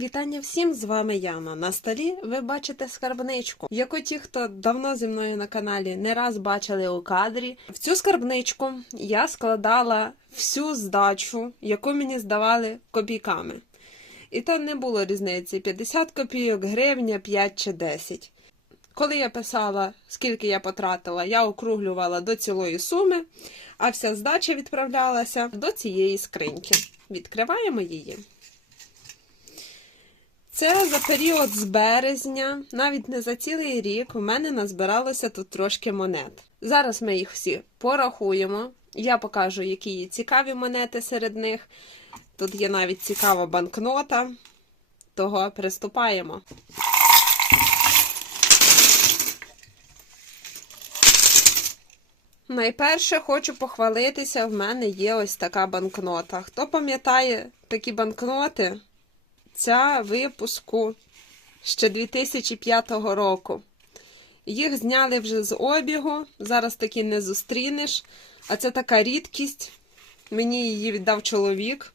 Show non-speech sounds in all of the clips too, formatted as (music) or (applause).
Вітання всім! З вами Яна. На столі ви бачите скарбничку, яку ті, хто давно зі мною на каналі не раз бачили у кадрі. В цю скарбничку я складала всю здачу, яку мені здавали копійками. І то не було різниці: 50 копійок, гривня, 5 чи 10. Коли я писала, скільки я потратила, я округлювала до цілої суми, а вся здача відправлялася до цієї скриньки. Відкриваємо її. Це за період з березня, навіть не за цілий рік, у мене назбиралося тут трошки монет. Зараз ми їх всі порахуємо. Я покажу, які є цікаві монети серед них. Тут є навіть цікава банкнота. Того приступаємо. Найперше хочу похвалитися, в мене є ось така банкнота. Хто пам'ятає такі банкноти? Ця випуску ще 2005 року. Їх зняли вже з обігу, зараз таки не зустрінеш. А це така рідкість. Мені її віддав чоловік.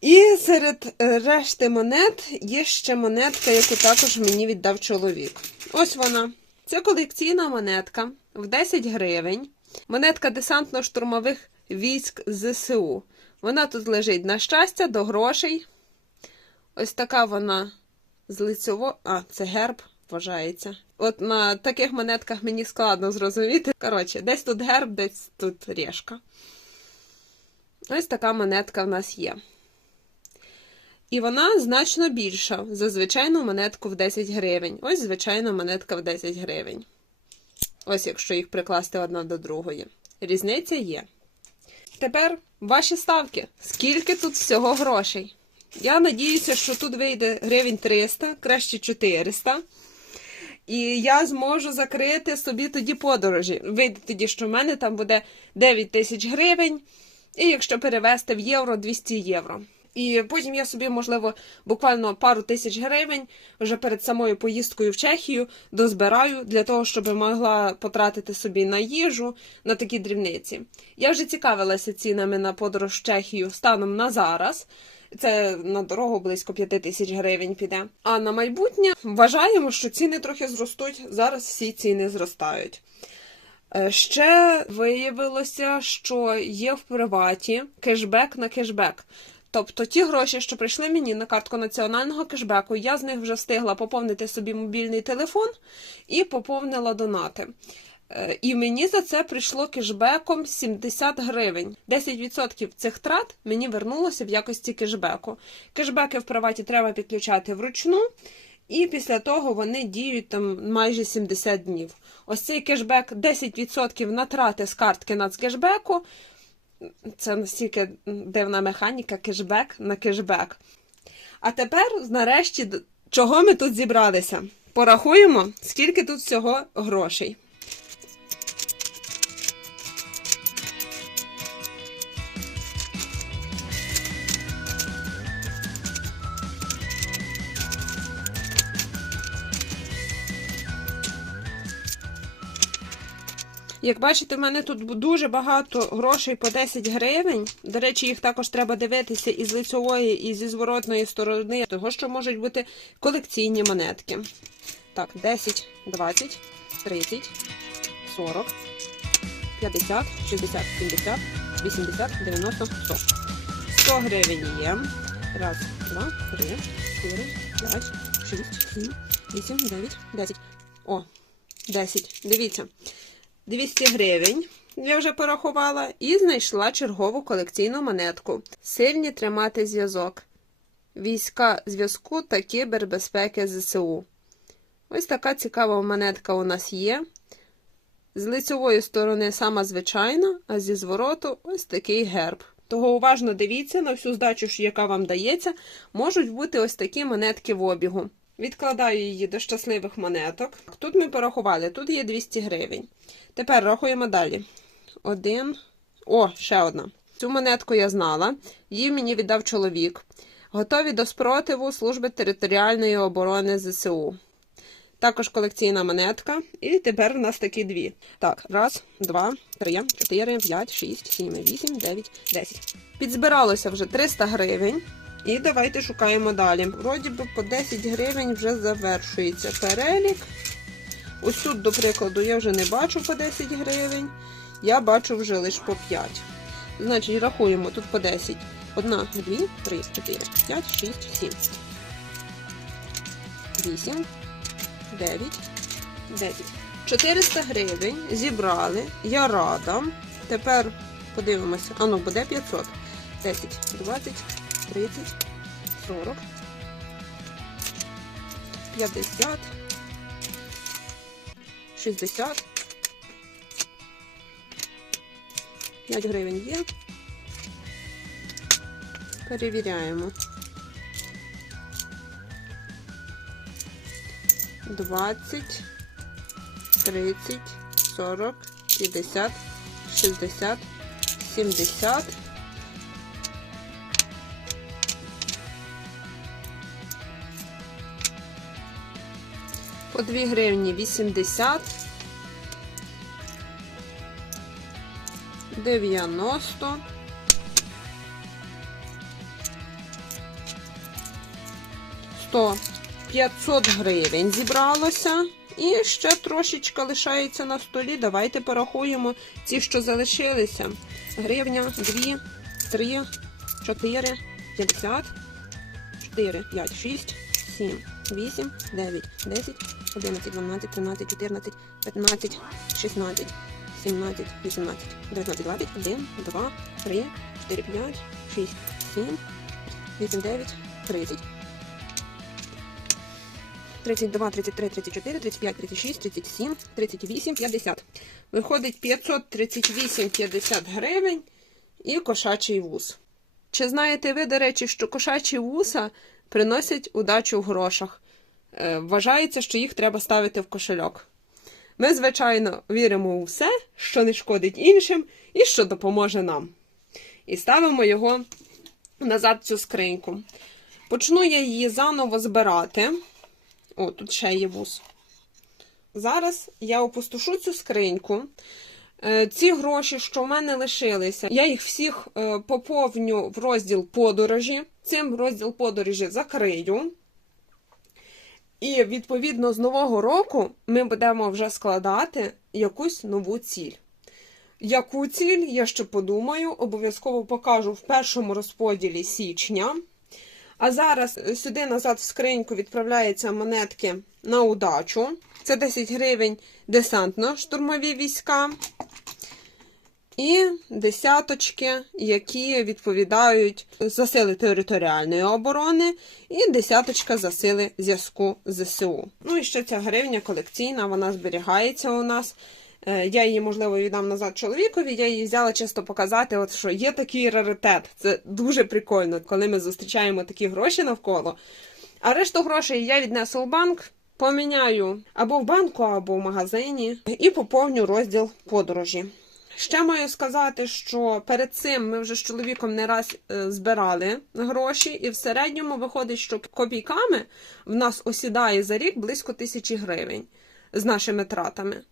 І серед е, решти монет є ще монетка, яку також мені віддав чоловік. Ось вона. Це колекційна монетка в 10 гривень. Монетка десантно-штурмових військ ЗСУ. Вона тут лежить на щастя до грошей. Ось така вона з лицьово. А, це герб вважається. От на таких монетках мені складно зрозуміти. Коротше, десь тут герб, десь тут решка. Ось така монетка в нас є. І вона значно більша за звичайну монетку в 10 гривень. Ось звичайна монетка в 10 гривень. Ось якщо їх прикласти одна до другої. Різниця є. Тепер ваші ставки. Скільки тут всього грошей? Я надіюся, що тут вийде гривень 300, краще 400. І я зможу закрити собі тоді подорожі. Вийде тоді, що в мене там буде 9 тисяч гривень, і якщо перевести в євро 200 євро. І потім я собі, можливо, буквально пару тисяч гривень вже перед самою поїздкою в Чехію дозбираю для того, щоб могла потратити собі на їжу, на такі дрібниці. Я вже цікавилася цінами на подорож в Чехію станом на зараз. Це на дорогу близько 5 тисяч гривень піде. А на майбутнє вважаємо, що ціни трохи зростуть. Зараз всі ціни зростають. Е, Ще виявилося, що є в приваті кешбек на кешбек. Тобто ті гроші, що прийшли мені на картку національного кешбеку, я з них вже встигла поповнити собі мобільний телефон і поповнила донати. Е, І мені за це прийшло кешбеком 70 гривень. 10% цих трат мені вернулося в якості кешбеку. Кешбеки в приваті треба підключати вручну, і після того вони діють там майже 70 днів. Ось цей кешбек 10% на трати з картки нацкешбеку. Це настільки дивна механіка, кешбек на кешбек. А тепер, нарешті, чого ми тут зібралися? Порахуємо, скільки тут всього грошей. Як бачите, в мене тут дуже багато грошей по 10 гривень. До речі, їх також треба дивитися і з лицьової, і зі зворотної сторони, того що можуть бути колекційні монетки. Так, 10, 20, 30, 40, 50, 60, 70, 80, 90, 100. 100 гривень є. Раз, два, три, чотири, п'ять, шість, сім, вісім, дев'ять, десять. О, 10. Дивіться. 200 гривень. Я вже порахувала і знайшла чергову колекційну монетку. Сильні тримати зв'язок. Війська зв'язку та кібербезпеки ЗСУ. Ось така цікава монетка у нас є. З лицьової сторони сама звичайна, а зі звороту ось такий герб. Того уважно дивіться на всю здачу, яка вам дається, можуть бути ось такі монетки в обігу. Відкладаю її до щасливих монеток. Тут ми порахували, тут є 200 гривень. Тепер рахуємо далі. Один. О, ще одна. Цю монетку я знала. Її мені віддав чоловік. Готові до спротиву Служби територіальної оборони ЗСУ. Також колекційна монетка. І тепер у нас такі дві. Так, раз, два, три, чотири, п'ять, шість, сім, вісім, дев'ять, десять. Підзбиралося вже 300 гривень. І давайте шукаємо далі. Вроді би по 10 гривень вже завершується перелік. Ось тут, до прикладу, я вже не бачу по 10 гривень. Я бачу вже лише по 5. Значить, рахуємо тут по 10. Одна, дві, три, чотири, п'ять, шість, сім. Вісім, дев'ять, десять. 400 гривень зібрали. Я рада. Тепер подивимося. А ну, буде 500. 10, 20, 30, 40, 50, 60. 5 гривень є. Перевіряємо. 20, 30, 40, 50, 60, 70. По 2 гривні 80. 90. 100. 500 гривень зібралося. І ще трошечка лишається на столі. Давайте порахуємо ці, що залишилися. Гривня, 2, 3, 4, 50, 4, 5, 6, 7, 8, 9, 10, 11, 12, 13, 14, 15, 16, 17, 18, 19, 20, 1, 2, 3, 4, 5, 6, 7, 8, 9, 30. 32, 33, 34, 35, 36, 37, 38, 50. Виходить 538,50 гривень і кошачий вуз. Чи знаєте ви, до речі, що кошачі вуса приносять удачу в грошах? Е, Вважається, що їх треба ставити в кошельок. Ми, звичайно, віримо у все, що не шкодить іншим і що допоможе нам. І ставимо його назад цю скриньку. Почну я її заново збирати. О, тут ще є вуз. Зараз я опустошу цю скриньку. Е, Ці гроші, що в мене лишилися, я їх всіх е, поповню в розділ подорожі. Цим розділ подорожі закрию. І, відповідно, з нового року ми будемо вже складати якусь нову ціль. Яку ціль, я ще подумаю, обов'язково покажу в першому розподілі січня. А зараз е, сюди назад в скриньку відправляються монетки на удачу. Це 10 гривень десантно-штурмові війська. І десяточки, які відповідають за сили територіальної оборони, і десяточка за сили зв'язку ЗСУ. Ну і ще ця гривня колекційна, вона зберігається у нас. Е, Я її, можливо, віддам назад чоловікові. Я її взяла чисто показати, от що є такий раритет. Це дуже прикольно, коли ми зустрічаємо такі гроші навколо. А решту грошей я віднесу в банк, поміняю або в банку, або в магазині, і поповню розділ подорожі. Ще маю сказати, що перед цим ми вже з чоловіком не раз е, збирали гроші, і в середньому виходить, що копійками в нас осідає за рік близько тисячі гривень з нашими тратами.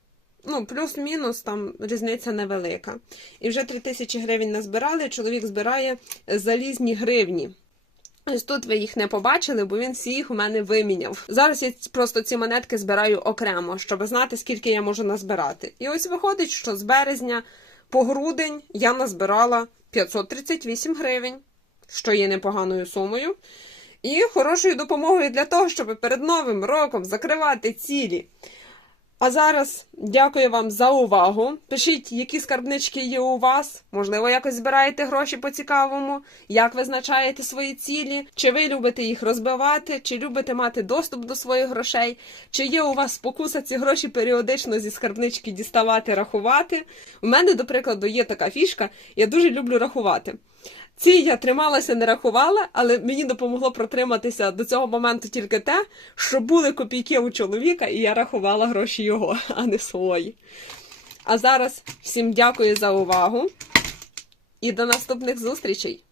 Ну, плюс-мінус, там різниця невелика. І вже 3 тисячі гривень назбирали, чоловік збирає залізні гривні. Ось тут ви їх не побачили, бо він всі їх у мене виміняв. Зараз я просто ці монетки збираю окремо, щоб знати, скільки я можу назбирати. І ось виходить, що з березня по грудень я назбирала 538 гривень, що є непоганою сумою. І хорошою допомогою для того, щоб перед новим роком закривати цілі. А зараз дякую вам за увагу. Пишіть, які скарбнички є у вас. Можливо, якось збираєте гроші по цікавому, як визначаєте свої цілі, чи ви любите їх розбивати, чи любите мати доступ до своїх грошей, чи є у вас спокуса ці гроші періодично зі скарбнички діставати, рахувати. У мене, до прикладу, є така фішка, я дуже люблю рахувати. Ці я трималася, не рахувала, але мені допомогло протриматися до цього моменту тільки те, що були копійки у чоловіка, і я рахувала гроші його, (laughs) а не свої. А зараз всім дякую за увагу і до наступних зустрічей!